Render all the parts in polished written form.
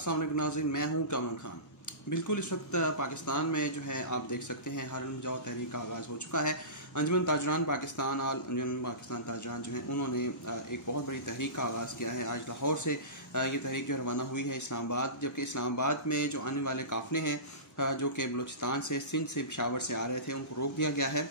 अस्सलाम वालेकुम नाज़रीन, मैं हूं कामरान खान। बिल्कुल इस वक्त पाकिस्तान में जो है आप देख सकते हैं हर जाओ तहरीक का आगाज़ हो चुका है। अंजुमन ताजरान पाकिस्तान और अंजुमन पाकिस्तान ताजरान जो है उन्होंने एक बहुत बड़ी तहरीक का आगाज़ किया है। आज लाहौर से ये तहरीक जो रवाना हुई है इस्लामाबाद, जबकि इस्लामाबाद में जो आने वाले काफ़िले हैं जो कि बलूचिस्तान से, सिंध से, पेशावर से आ रहे थे, उनको रोक दिया गया है।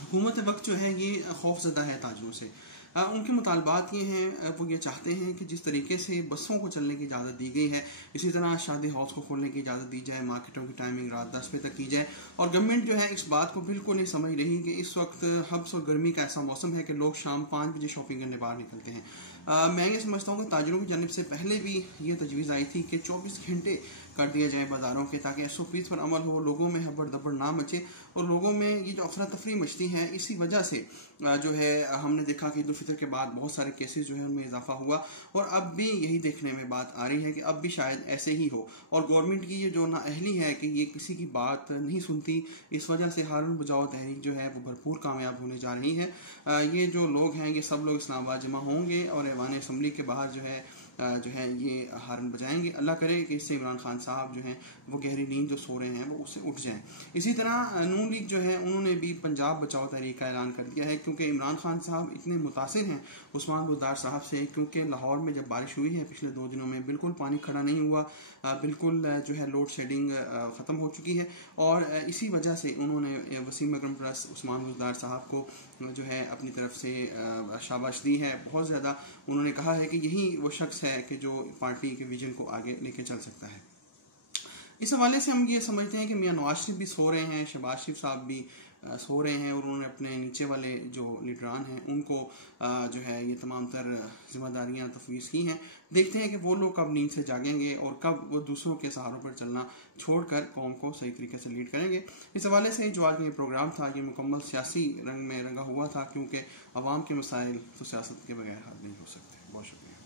हुकूमत वक्त जो है ये खौफजदा है ताजरों से। उनके मुतालबात ये हैं, वो ये चाहते हैं कि जिस तरीके से बसों को चलने की इजाज़त दी गई है, इसी तरह शादी हाउस को खोलने की इजाज़त दी जाए, मार्केटों की टाइमिंग रात 10 बजे तक की जाए। और गवर्नमेंट जो है इस बात को बिल्कुल नहीं समझ रही कि इस वक्त हब्स और गर्मी का ऐसा मौसम है कि लोग शाम 5 बजे शॉपिंग करने बाहर निकलते हैं। मैं ये समझता हूँ कि ताजरों की जानिब से पहले भी ये तजवीज़ आई थी कि 24 घंटे कर दिए जाए बाज़ारों के, ताकि SOPs पर अमल हो, लोगों में हबड़ दबड़ ना मचे। और लोगों में ये जो अफरा तफरी मचती है, इसी वजह से जो है हमने देखा कि ईद उल फितर के बाद बहुत सारे केसेस जो है उनमें इजाफा हुआ। और अब भी यही देखने में बात आ रही है कि अब भी शायद ऐसे ही हो। और गवर्नमेंट की ये जो नाअहली है कि ये किसी की बात नहीं सुनती, इस वजह से हारून बचाओ तहरीक जो है वो भरपूर कामयाब होने जा रही है। ये जो लोग हैं ये सब लोग इस्लामाबाद जमा होंगे और ऐवान असम्बली के बाहर जो है ये हारन बजाएंगे। अल्लाह करे कि इससे इमरान खान साहब जो हैं वो गहरी नींद जो सो रहे हैं वो उससे उठ जाएं। इसी तरह नून लीग जो है उन्होंने भी पंजाब बचाओ तहरीक का ऐलान कर दिया है, क्योंकि इमरान खान साहब इतने मुतासिर हैं उस्मान बुज़दार साहब से, क्योंकि लाहौर में जब बारिश हुई है पिछले 2 दिनों में बिल्कुल पानी खड़ा नहीं हुआ, बिल्कुल जो है लोड शेडिंग ख़त्म हो चुकी है। और इसी वजह से उन्होंने वसीम अकरम प्लस उस्मान बुज़दार साहब को जो है अपनी तरफ से शाबाश दी है बहुत ज़्यादा। उन्होंने कहा है कि यही वो शख्स है कि जो पार्टी के विजन को आगे लेके चल सकता है। इस हवाले से हम ये समझते हैं कि मियां नवाज शरीफ भी सो रहे हैं, शहबाज शरीफ साहब भी सो रहे हैं, और उन्होंने अपने नीचे वाले जो लीडरान हैं उनको जो है ये तमाम तर जिम्मेदारियां तफवीज़ की हैं। देखते हैं कि वो लोग कब नींद से जागेंगे और कब वो दूसरों के सहारों पर चलना छोड़कर कौम को सही तरीके से लीड करेंगे। इस हवाले से जो आज ये प्रोग्राम था ये मुकम्मल सियासी रंग में रंगा हुआ था, क्योंकि अवाम के मसाइल तो सियासत के बगैर हल नहीं हो सकते। बहुत शुक्रिया।